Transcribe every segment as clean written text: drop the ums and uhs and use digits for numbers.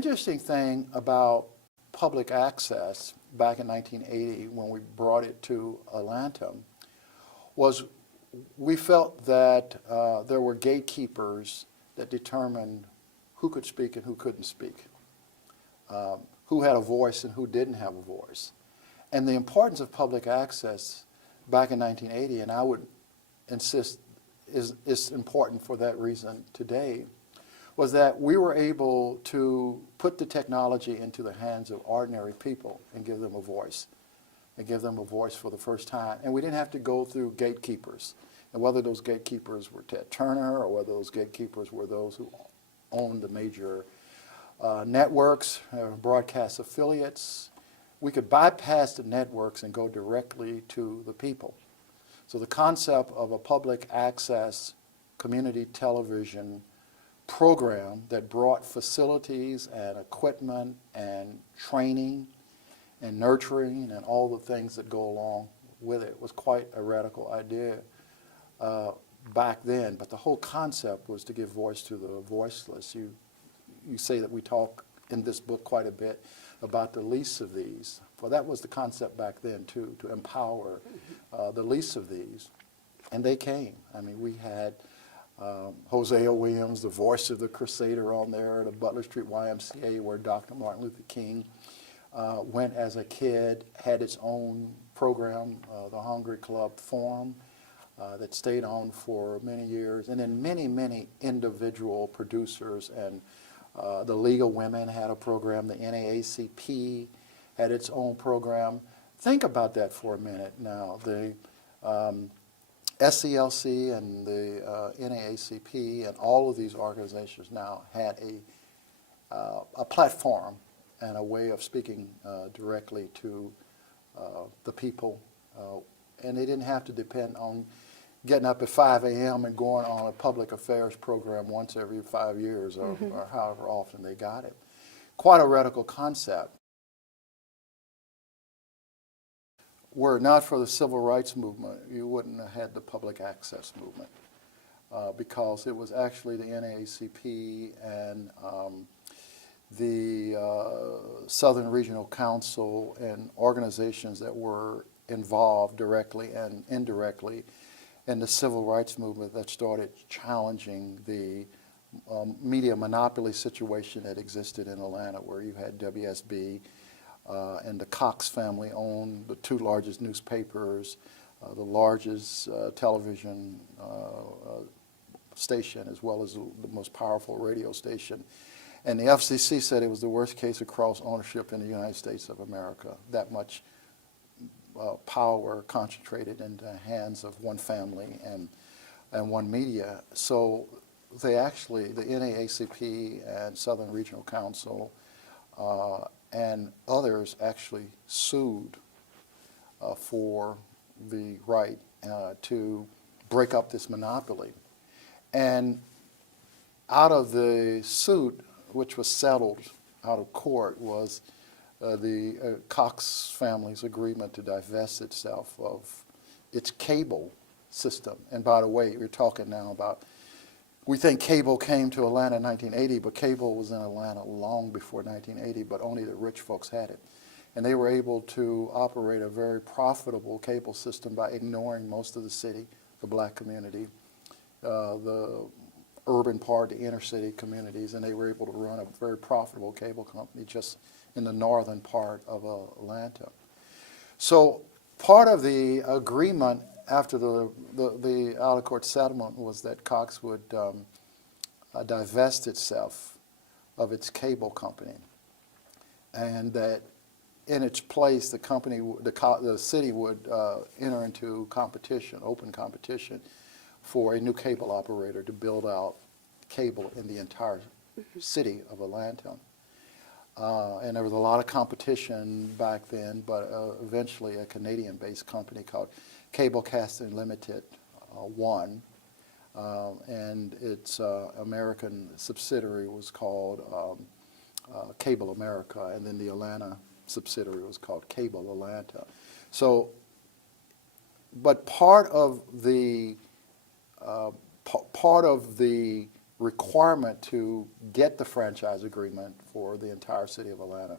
interesting thing about public access back in 1980 when we brought it to Atlanta was we felt that there were gatekeepers that determined who could speak and who couldn't speak, who had a voice and who didn't have a voice. And the importance of public access back in 1980, and I would insist is important for that reason today, was that we were able to put the technology into the hands of ordinary people and give them a voice, for the first time. And we didn't have to go through gatekeepers. And whether those gatekeepers were Ted Turner or whether those gatekeepers were those who owned the major networks, broadcast affiliates, we could bypass the networks and go directly to the people. So the concept of a public access community television program that brought facilities and equipment and training and nurturing and all the things that go along with it was quite a radical idea back then. But the whole concept was to give voice to the voiceless. You say that we talk in this book quite a bit about the least of these. Well, that was the concept back then too, to empower the least of these. And they came. I mean, we had Hosea Williams, the voice of the Crusader, on there, the Butler Street YMCA, where Dr. Martin Luther King went as a kid, had its own program, the Hungry Club Forum, that stayed on for many years. And then many, many individual producers, and the League of Women had a program, the NAACP had its own program. Think about that for a minute now. The SCLC and the NAACP and all of these organizations now had a platform and a way of speaking directly to the people. And they didn't have to depend on getting up at 5 a.m. and going on a public affairs program once every 5 years or however often they got it. Quite a radical concept. Were it not for the civil rights movement, you wouldn't have had the public access movement because it was actually the NAACP and the Southern Regional Council and organizations that were involved directly and indirectly in the civil rights movement that started challenging the media monopoly situation that existed in Atlanta, where you had WSB and the Cox family owned the two largest newspapers, the largest television station, as well as the most powerful radio station. And the FCC said it was the worst case of cross ownership in the United States of America. That much power concentrated in the hands of one family and one media. So they actually, the NAACP and Southern Regional Council and others actually sued for the right to break up this monopoly. And out of the suit, which was settled out of court, was the Cox family's agreement to divest itself of its cable system. And by the way, we're talking now about, we think cable came to Atlanta in 1980, but cable was in Atlanta long before 1980, but only the rich folks had it. And they were able to operate a very profitable cable system by ignoring most of the city, the black community, the urban part, the inner city communities, and they were able to run a very profitable cable company just in the northern part of Atlanta. So part of the agreement after the out-of-court settlement was that Cox would divest itself of its cable company, and that in its place the company, the city would enter into competition, open competition, for a new cable operator to build out cable in the entire city of Atlanta. And there was a lot of competition back then, but eventually a Canadian-based company called Cable Casting Limited won, and its American subsidiary was called Cable America, and then the Atlanta subsidiary was called Cable Atlanta. So, but part of the requirement to get the franchise agreement for the entire city of Atlanta,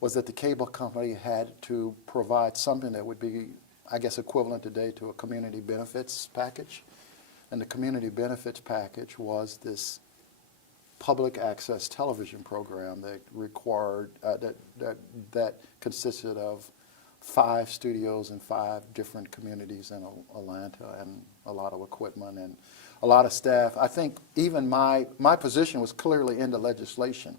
was that the cable company had to provide something that would be, I guess, equivalent today to a community benefits package. And the community benefits package was this public access television program that required, that consisted of 5 studios in 5 different communities in Atlanta, and a lot of equipment and a lot of staff. I think even my position was clearly in the legislation.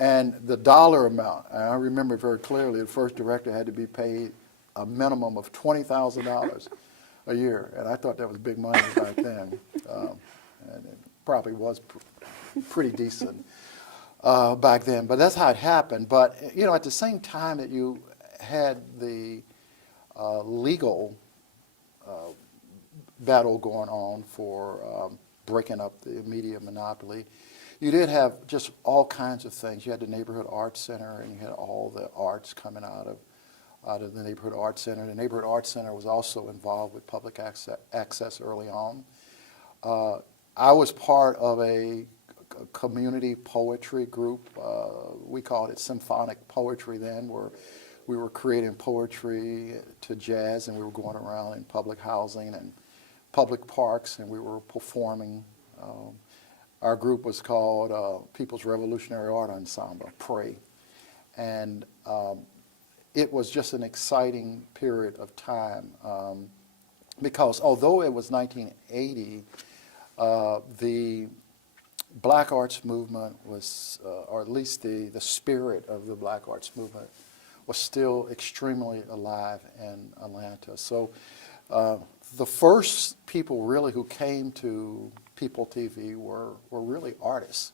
And the dollar amount, I remember very clearly, the first director had to be paid a minimum of $20,000 a year. And I thought that was big money back then. And it probably was pretty decent back then. But that's how it happened. But, you know, at the same time that you had the legal battle going on for breaking up the media monopoly, you did have just all kinds of things. You had the Neighborhood Arts Center, and you had all the arts coming out of the Neighborhood Arts Center. The Neighborhood Arts Center was also involved with public access early on. I was part of a community poetry group. We called it symphonic poetry then, where we were creating poetry to jazz, and we were going around in public housing and public parks, and we were performing. Our group was called People's Revolutionary Art Ensemble, PRAY. And it was just an exciting period of time because although it was 1980, the Black Arts Movement was, or at least the spirit of the Black Arts Movement was still extremely alive in Atlanta. So the first people really who came to People TV were really artists.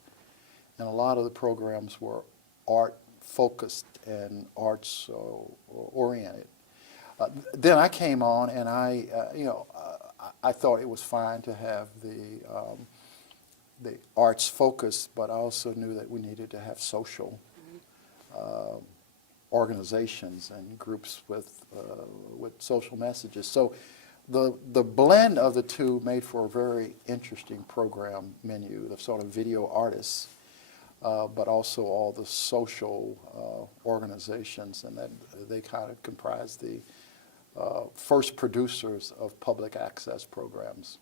And a lot of the programs were art-focused and arts-oriented. Then I came on, and I thought it was fine to have the arts focus, but I also knew that we needed to have social organizations and groups with social messages. So the blend of the two made for a very interesting program menu of sort of video artists, but also all the social organizations, and that they kind of comprised the first producers of public access programs.